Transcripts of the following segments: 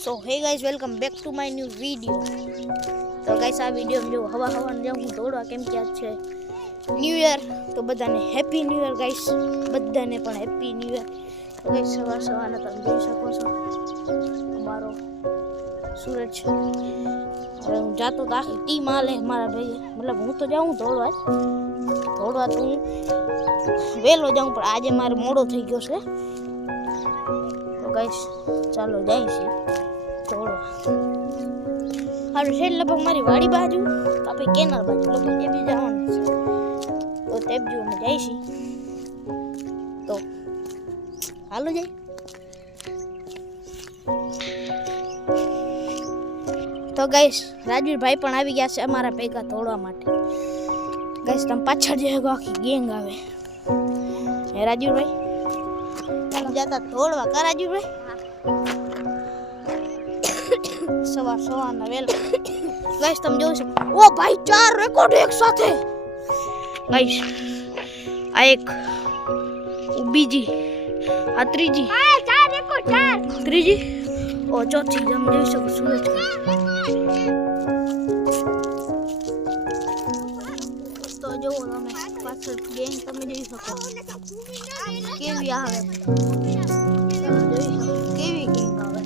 So hey guys welcome back to my new video. तो guys आ video में जो हवा जाऊँ दौड़वा केम के आज है न्यू ईयर, तो बधाने हैप्पी न्यू ईयर गाइस, बधाने पण हैप्पी न्यू ईयर। तो गाइस सवार सवार તમે જોઈ શકો છો અમારો सूरज। હવે હું જાતો તો આખી ટીમ આલે મારા ભાઈ, मतलब હું તો જાઉં દોડવા તો હું વેલો જાઉં, પણ આજે મારે મોડો થઈ ગયો છે। તો ગાઈસ ચાલો જઈશું દોડવા। હારું છે લગભગ મારી વાડી બાજુ આપણે કેનાલ બાજુ લગભગ એ બી જવાનું છે, તો તે બી અમે જઈશું। તો હાલો જઈ। तो गाइस राजवीर भाई पण આવી ગયા છે અમારા ભેગા દોડવા માટે। गाइस તમે પાછળ જોયો આખી ગેંગ આવે હે राजवीर भाई, તમે જાતા દોડવા કા राजवीर भाई? સવાર સવારના વેલા गाइस તમે જોઈ શકો, ઓ ભાઈ 4 રેકોર્ડ એક સાથે। गाइस આ એક બીજી આ ત્રીજી, આ 4 રેકોર્ડ 4 ત્રીજી ઓ ચોથી તમે જોઈ શકો सूरज। तो जो તમે પાછળ ગેંગ તમે જોઈ શકો કેવી આવે, કેવી ગેંગ આવે।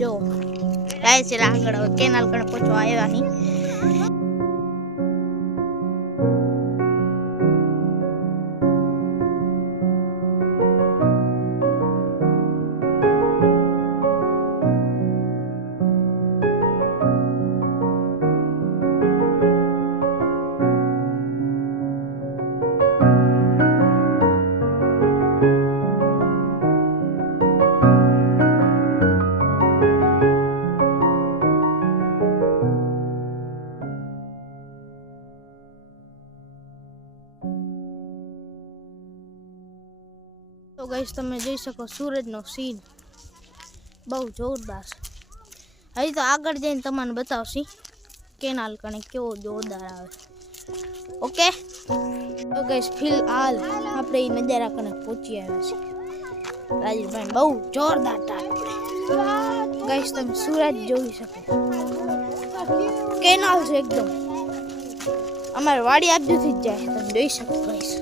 જો ગાઈસ આગળ કેનાલ કણ પહોંચવા આવ્યા નહીં। तो गाइस તમે જોઈ શકો સૂરજનો સીન બહુ જોરદાર છે। હજી તો આગળ જઈને તમને બતાવશી કેનાલ કણે કેવો જોરદાર આવે। ઓકે તો ગાइस ફિલહાલ આપણે એ નજારા કણે પહોંચી આવ્યા છે। રાજીવભાઈ બહુ જોરદાર ટાટ गाइस તમે સૂરજ જોઈ શકો, કેનાલ છે એકદમ અમાર વાડી આજુથી જ જાય, તમે જોઈ શકો गाइस।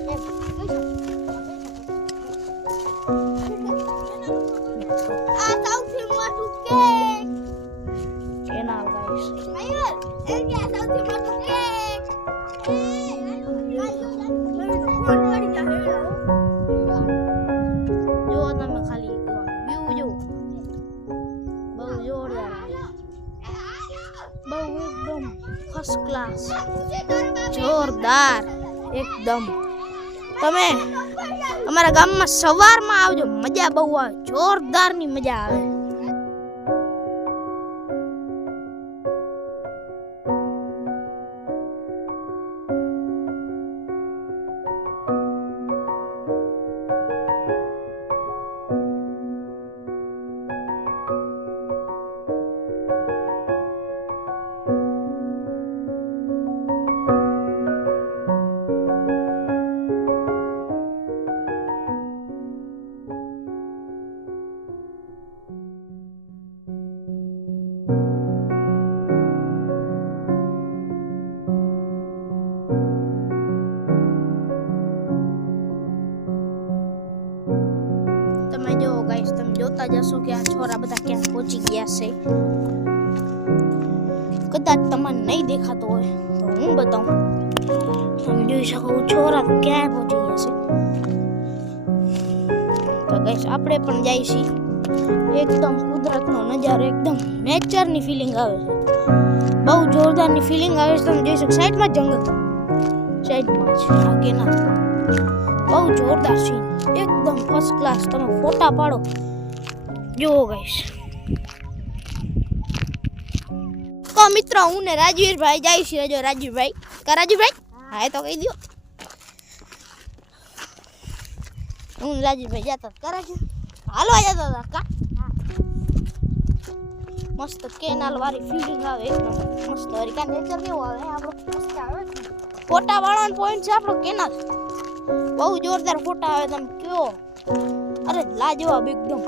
કેનાલ ગાઈસ જો તમે ખાલી વ્યૂ જો બહુ જોરદાર, બહુ એકદમ ફર્સ્ટ ક્લાસ જોરદાર એકદમ। તમે અમારા ગામમાં સવારમાં આવજો, મજા બહુ આવે, જોરદારની મજા આવે। તમે જો ગાઈસ તમે જોતા જશો કે આ છોરા બધા ક્યાં પહોંચી ગયા છે। કદાચ તમને નહીં દેખાતો હોય તો હું બતાવું, તમે જોઈ શકો છોરા ક્યાં પહોંચી ગયા છે। તો ગાઈસ આપણે પણ જઈશું, એકદમ કુદરતનો નજારો, એકદમ નેચરની ફિલિંગ આવે છે, બહુ જોરદારની ફિલિંગ આવે છે। તમે જોઈ શકો સાઈડમાં જંગલ, સાઈડમાં છે આ કેનાલ, બહુ જોરદાર સીન एकदम फर्स्ट क्लास। તમે ફોટા પાડો જો ગાઈસ। તો મિત્રો હું ને राजवीर भाई જાય છે, જો राजवीर भाई કા राजवीर भाई હા તો કહી દો, હું राजवीर भाई જાતા કરા છે, હાલો જતા હતા કા મસ્ત કેનાલ વાળી ફીલિંગ આવે, એકદમ મસ્ત હરિકા નેચર કેવો આવે આપણો મસ્ત આવે। ફોટા વાળવાનો પોઈન્ટ છે આપણો કેનાલ, બહુ જોરદાર ફોટા આવે, તમે કયો અરે લાજવાબ એકદમ.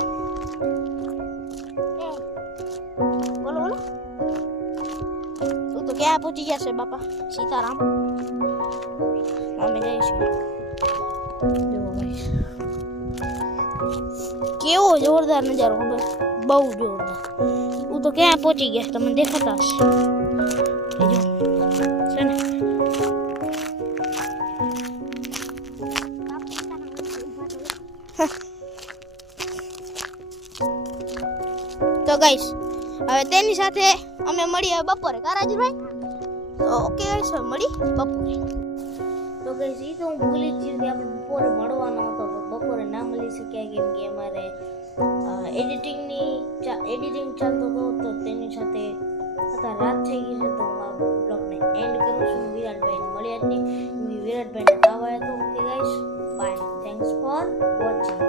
બોલો બોલો. તું તો ક્યાં પહોંચી ગયા છે બાપા? સીતારામ. અમે જઈશું. જો ભાઈ કેવો જોરદાર નજારો, ખબર? બહુ જોરદાર. તું તો ક્યાં પહોંચી ગયા? તમને દેખાતા હશે. એ જો છે ને. તો ગાઈસ હવે તેની સાથે અમે મળીએ બપોરે. કારાજીભાઈ તો ઓકે ગાઈસ, હવે મળી બપોરે. તો ગાઈસ એ તો હું ભૂલી જ ગયું કે આપણે બપોરે મળવાનો હતો, બપોરે ના મળી શક્યા કેમ કે અમારે એડિટિંગ ચાલતો હતો, તો તેની સાથે અત્યારે રાત થઈ ગઈ છે. તો હું આ બ્લોગને એન્ડ કરું છું. વિરાટભાઈને મળ્યા જ નહીં, વિરાટભાઈને તાવ આવ્યો હતો. Okay guys, bye, thanks for watching.